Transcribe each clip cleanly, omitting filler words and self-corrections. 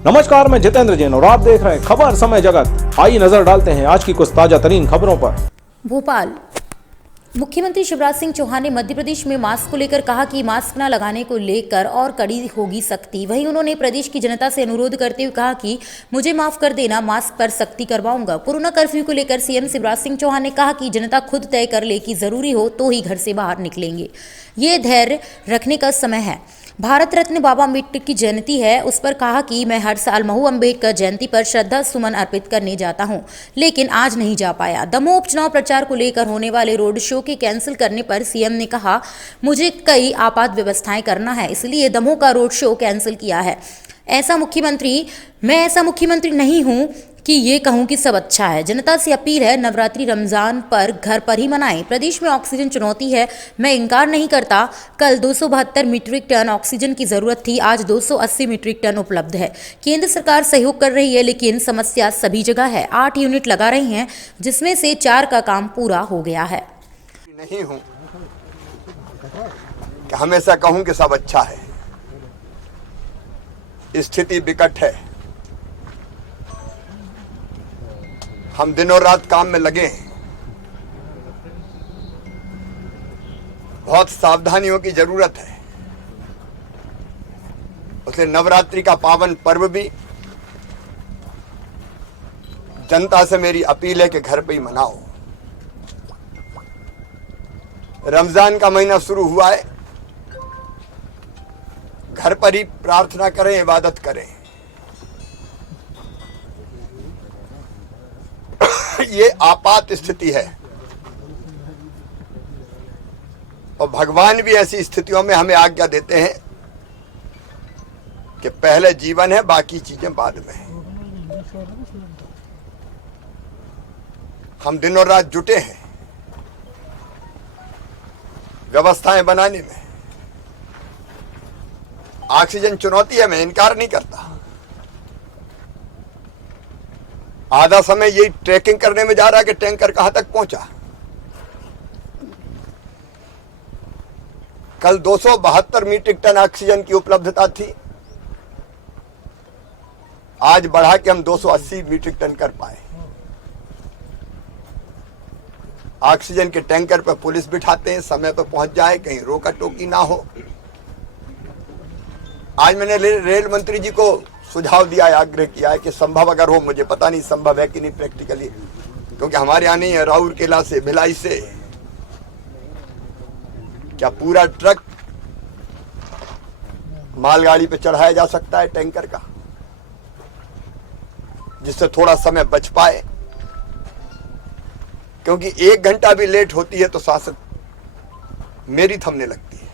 नमस्कार, मैं जितेंद्र जैन और आप देख रहे हैं खबर समय जगत। आइए नजर डालते हैं आज की कुछ ताजा तरीन खबरों पर। भोपाल मुख्यमंत्री शिवराज सिंह चौहान ने मध्य प्रदेश में मास्क को लेकर कहा कि मास्क न लगाने को लेकर और कड़ी होगी सख्ती। वहीं उन्होंने प्रदेश की जनता से अनुरोध करते हुए कहा कि मुझे माफ कर देना, मास्क पर सख्ती करवाऊंगा। कोरोना कर्फ्यू को लेकर सीएम शिवराज सिंह चौहान ने कहा कि जनता खुद तय कर ले कि जरूरी हो तो ही घर से बाहर निकलेंगे। ये धैर्य रखने का समय है। भारत रत्न बाबा अम्बेडकर की जयंती है, उस पर कहा कि मैं हर साल महू अम्बेडकर जयंती पर श्रद्धा सुमन अर्पित करने जाता हूं, लेकिन आज नहीं जा पाया। दमोह उपचुनाव प्रचार को लेकर होने वाले रोड शो के कैंसिल करने पर सीएम ने कहा, मुझे कई आपात व्यवस्थाएं करना है, इसलिए दमोह का रोड शो कैंसिल किया है। मैं ऐसा मुख्यमंत्री नहीं हूं कि ये कहूं कि सब अच्छा है। जनता से अपील है, नवरात्रि रमजान पर घर पर ही मनाएं। प्रदेश में ऑक्सीजन चुनौती है, मैं इंकार नहीं करता। कल 272 मीट्रिक टन ऑक्सीजन की जरूरत थी, आज 280 मीट्रिक टन उपलब्ध है। केंद्र सरकार सहयोग कर रही है, लेकिन समस्या सभी जगह है। 8 यूनिट लगा रही हैं, जिसमें से 4 का काम पूरा हो गया है। नहीं हूं कि हमेशा कहूं कि सब अच्छा है। स्थिति विकट है, हम दिनों रात काम में लगे हैं। बहुत सावधानियों की जरूरत है। उसने नवरात्रि का पावन पर्व भी, जनता से मेरी अपील है कि घर पे ही मनाओ। रमजान का महीना शुरू हुआ है, घर पर ही प्रार्थना करें, इबादत करें। ये आपात स्थिति है और भगवान भी ऐसी स्थितियों में हमें आज्ञा देते हैं कि पहले जीवन है, बाकी चीजें बाद में है। हम दिनों रात जुटे हैं व्यवस्थाएं बनाने में। ऑक्सीजन चुनौती है, मैं इनकार नहीं करता। आधा समय यही ट्रैकिंग करने में जा रहा है कि टैंकर कहां तक पहुंचा। कल 272 मीट्रिक टन ऑक्सीजन की उपलब्धता थी, आज बढ़ा के हम 280 मीट्रिक टन कर पाए। ऑक्सीजन के टैंकर पर पुलिस बिठाते हैं, समय पर पहुंच जाए, कहीं रोका टोकी ना हो। आज मैंने रेल मंत्री जी को सुझाव दिया है, आग्रह किया है कि संभव अगर हो, मुझे पता नहीं संभव है कि नहीं प्रैक्टिकली, क्योंकि हमारे यहाँ नहीं है, राउरकेला से, भिलाई से, क्या पूरा ट्रक मालगाड़ी पे चढ़ाया जा सकता है टैंकर का, जिससे थोड़ा समय बच पाए। क्योंकि 1 घंटा भी लेट होती है तो सांस मेरी थमने लगती है।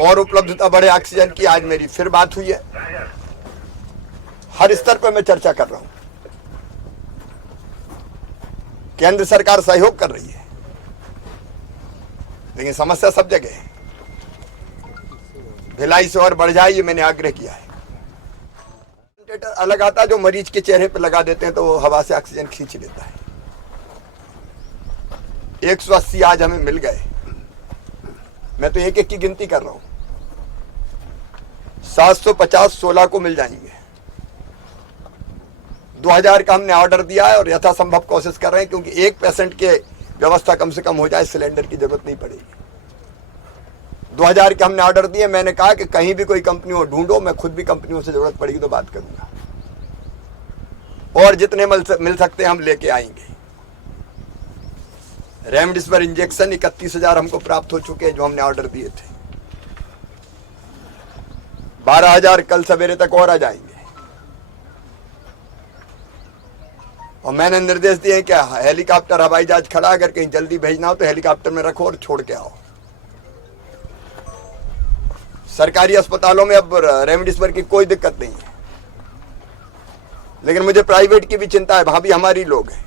और उपलब्धता बढ़े ऑक्सीजन की, आज मेरी फिर बात हुई है। हर स्तर पर मैं चर्चा कर रहा हूं। केंद्र सरकार सहयोग कर रही है, लेकिन समस्या सब जगह है। भिलाई से और बढ़ जाए, ये मैंने आग्रह किया है। वेंटिलेटर अलग आता है, जो मरीज के चेहरे पर लगा देते हैं तो वो हवा से ऑक्सीजन खींच लेता है। 180 आज हमें मिल गए। मैं तो एक एक की गिनती कर रहा हूं। 750 16 को मिल जाएंगे। 2000 का हमने ऑर्डर दिया है और यथासंभव कोशिश कर रहे हैं, क्योंकि एक पेशेंट के व्यवस्था कम से कम हो जाए, सिलेंडर की जरूरत नहीं पड़ेगी। 2000 के हमने ऑर्डर दिए। मैंने कहा कि कहीं भी कोई कंपनी ढूंढो, मैं खुद भी कंपनियों से जरूरत पड़ेगी तो बात करूंगा, और जितने मिल सकते हैं हम लेके आएंगे। रेमडेसिविर इंजेक्शन 31,000 हमको प्राप्त हो चुके हैं, जो हमने ऑर्डर दिए थे। 12,000 कल सवेरे तक और आ जाएंगे। और मैंने निर्देश दिए कि हेलीकॉप्टर, हवाई जहाज खड़ा, अगर कहीं जल्दी भेजना हो तो हेलीकॉप्टर में रखो और छोड़ के आओ। सरकारी अस्पतालों में अब रेमडेसिविर की कोई दिक्कत नहीं है, लेकिन मुझे प्राइवेट की भी चिंता है, वहां भी हमारी लोग हैं।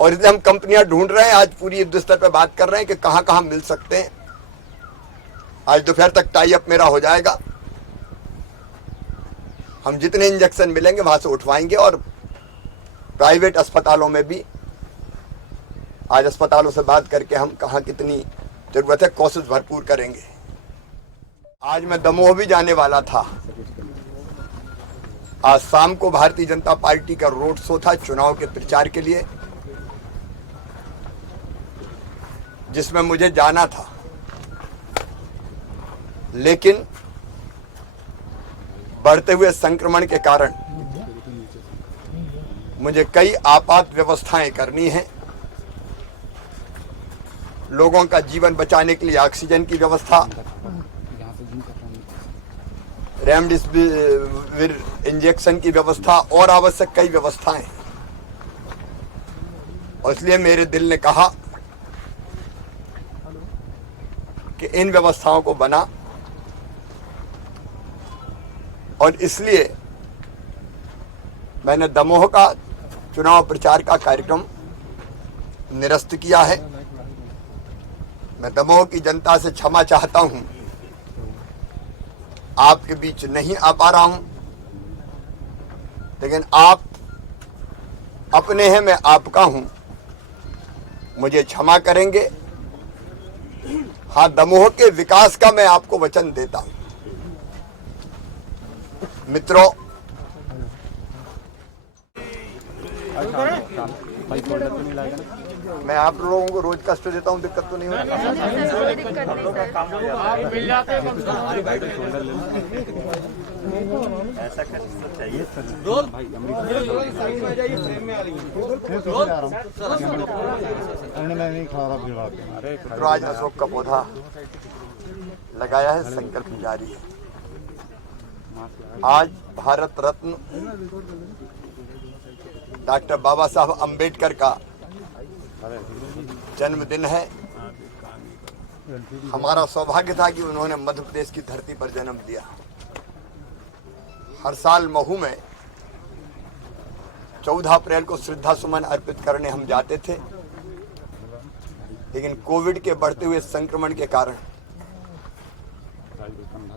और इसलिए हम कंपनियां ढूंढ रहे हैं। आज पूरी युद्ध स्तर पर बात कर रहे हैं कि कहां कहां मिल सकते हैं। आज दोपहर तक टाई अप मेरा हो जाएगा। हम जितने इंजेक्शन मिलेंगे वहां से उठवाएंगे, और प्राइवेट अस्पतालों में भी आज अस्पतालों से बात करके हम कहाँ कितनी जरूरत है कोशिश भरपूर करेंगे। आज मैं दमोह भी जाने वाला था। आज शाम को भारतीय जनता पार्टी का रोड शो था चुनाव के प्रचार के लिए, जिसमें मुझे जाना था, लेकिन बढ़ते हुए संक्रमण के कारण मुझे कई आपात व्यवस्थाएं करनी हैं। लोगों का जीवन बचाने के लिए ऑक्सीजन की व्यवस्था, रेमडेसिविर इंजेक्शन की व्यवस्था और आवश्यक कई व्यवस्थाएं। और इसलिए मेरे दिल ने कहा कि इन व्यवस्थाओं को बना, और इसलिए मैंने दमोह का चुनाव प्रचार का कार्यक्रम निरस्त किया है। मैं दमोह की जनता से क्षमा चाहता हूं, आपके बीच नहीं आ पा रहा हूं, लेकिन आप अपने हैं, मैं आपका हूं, मुझे क्षमा करेंगे। हाँ, दमोह के विकास का मैं आपको वचन देता हूं। मित्रों, मैं आप लोगों को रोज कष्ट देता हूं, दिक्कत तो नहीं होती? ऐसा कष्ट चाहिए मित्रों, आज अशोक का पौधा लगाया है, संकल्प जारी है। आज भारत रत्न डॉक्टर बाबा साहब अंबेडकर का जन्मदिन है। हमारा सौभाग्य था कि उन्होंने मध्य प्रदेश की धरती पर जन्म लिया। हर साल महू में 14 अप्रैल को श्रद्धा सुमन अर्पित करने हम जाते थे, लेकिन कोविड के बढ़ते हुए संक्रमण के कारण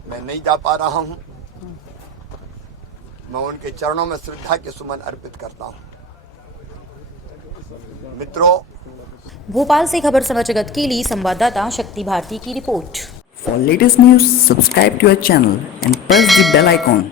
मैं नहीं जा पा रहा हूं। मैं उनके चरणों में श्रद्धा के सुमन अर्पित करता हूं। मित्रों, भोपाल से खबर समाचार जगत के लिए संवाददाता शक्ति भारती की report. For latest news, subscribe to our channel and press the bell icon.